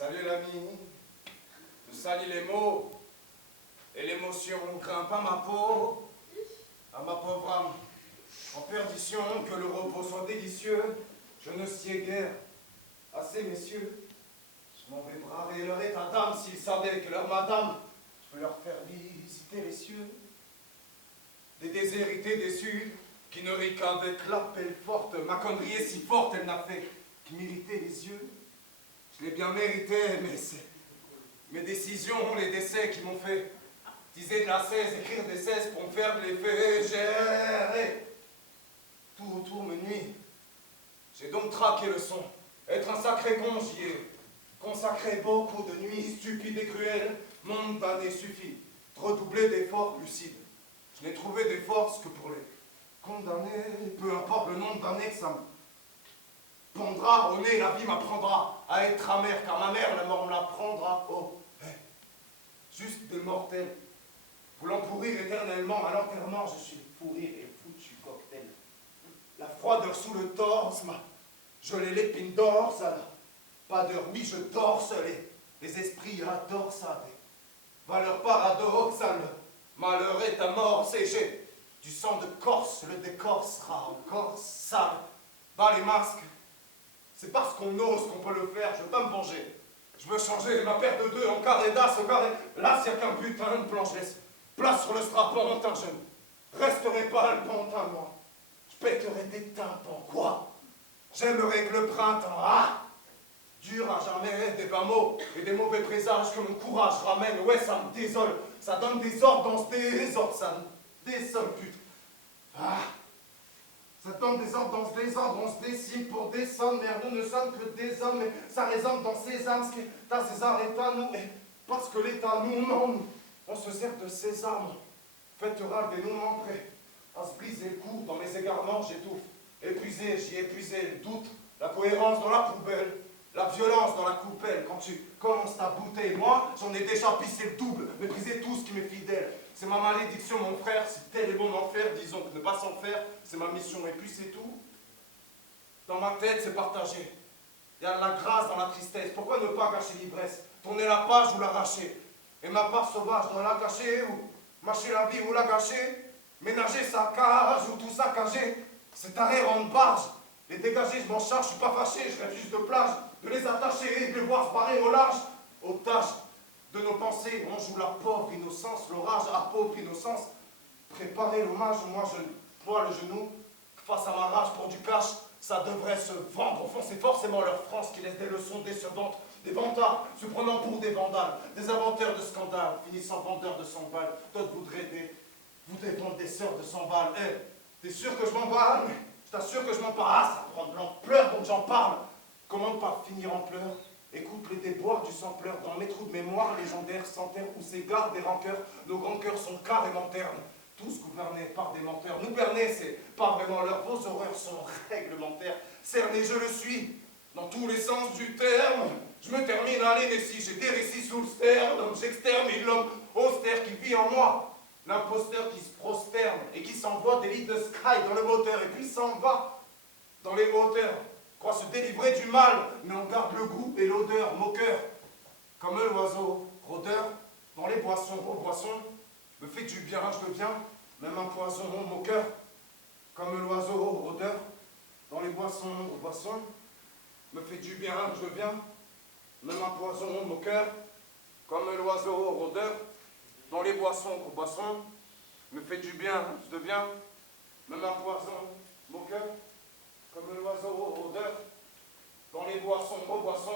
Salut l'ami, je salis les mots, et l'émotion grimpe à ma peau, à ma pauvre âme, en perdition, que le repos soit délicieux, je ne sied guère à ces messieurs. Je m'en vais braver leur état d'âme s'ils savaient que leur madame, je peux leur faire visiter les cieux. Des déshérités déçus, qui ne rient qu'avec la pelle forte, ma connerie est si forte, elle n'a fait que m'irriter les yeux. Je l'ai bien mérité, mais c'est mes décisions, les décès qui m'ont fait teaser de la cesse, écrire des cesses pour me faire de l'effet. J'ai tout autour me nuit. J'ai donc traqué le son. Être un sacré con, j'y ai consacré beaucoup de nuits stupides et cruelles. Monde d'années suffit de redoubler d'efforts lucides. Je n'ai trouvé des forces que pour les condamner. Peu importe le nombre d'années que ça me pondra au nez, la vie m'apprendra à être amère, car ma mère, la mort me l'apprendra. Oh, hey. Juste des mortels, voulant pourrir éternellement à l'enterrement, je suis pourrir et foutu cocktail. La froideur sous le torse m'a gelé l'épine d'or, ça n'a pas d'heure, oui je torse, les esprits adorent ça, des valeurs paradoxales, malheur est amorcé, j'ai du sang de Corse, le décor sera encore sale, bas les masques. C'est parce qu'on ose qu'on peut le faire, je veux pas me venger. Je veux changer ma paire de deux en carré d'as, au carré. Là, s'il n'y a qu'un butin, une planche laisse place sur le strapontin, je ne resterai pas le pantin, moi. Je pèterai des tympans, quoi. J'aimerais que le printemps, dure à jamais, des vains mots et des mauvais présages que mon courage ramène. Ouais, ça me désole, ça donne des ordres dans ce désordre, ça me désole, putain. Ça donne des ordres dans ce désordre, on se décime pour des sommes, merde, nous ne sommes que des hommes, mais ça résonne dans ces âmes, ce qui est à César est à nous, et parce que l'État nous ment, on se sert de ces armes, fêtera le dénouement prêt à se briser le cou, dans les égarements j'étouffe, épuisé, j'y ai épuisé le doute, la cohérence dans la poubelle, la violence dans la coupelle, quand tu commences ta bouteille, moi j'en ai déjà pissé le double, méprisé tout ce qui m'est fidèle. C'est ma malédiction, mon frère, si tel est mon enfer, disons que ne pas s'en faire, c'est ma mission, et puis c'est tout. Dans ma tête, c'est partagé. Il y a de la grâce dans la tristesse, pourquoi ne pas gâcher l'ivresse, tourner la page ou l'arracher, et ma part sauvage, doit la cacher, ou mâcher la vie ou la gâcher, ménager sa cage ou tout saccager, c'est arrêt en barge, les dégager, je m'en charge, je suis pas fâché, je rêve juste de plage, de les attacher et de les voir se barrer au large, aux tâches de nos pensées, on joue la pauvre innocence, l'orage à pauvre innocence. Préparer l'hommage, moi je ploie le genou, face à ma rage pour du cash, ça devrait se vendre. Au fond, c'est forcément leur France qui laisse des leçons décevantes, des vantards se prenant pour des vandales, des inventeurs de scandales, finissant vendeurs de 100 balles. D'autres voudraient vendre des sœurs de 100 balles. Eh, t'es sûr que je m'emballe? Je t'assure que je m'en parle. Ça prend de l'ampleur, donc j'en parle. Comment ne pas finir en pleurs? Écoute les déboires du sans-pleur dans mes trous de mémoire légendaires s'enterrent où s'égarent des rancœurs. Nos grands cœurs sont carrément ternes, tous gouvernés par des menteurs. Nous berner, c'est pas vraiment l'heure, vos horreurs sont réglementaires. Cerné, je le suis, dans tous les sens du terme. Je me termine à l'énécie, j'ai des récits sous le sternum. J'extermine l'homme austère qui vit en moi. L'imposteur qui se prosterne et qui s'envoie des lits de sky dans le moteur et puis s'en va dans les hauteurs. Croit se délivrer du mal, mais on garde le goût et l'odeur, moqueur, comme l'oiseau rôdeur dans les boissons. Aux boissons me fait du bien, je deviens même un poison, moqueur, comme l'oiseau rôdeur dans les boissons. Aux boissons me fait du bien, je deviens même un poison, moqueur, comme l'oiseau rôdeur dans les boissons. Aux boissons me fait du bien, je deviens même un poison, moqueur, comme l'oiseau rôdeur dans les boissons. Aux boissons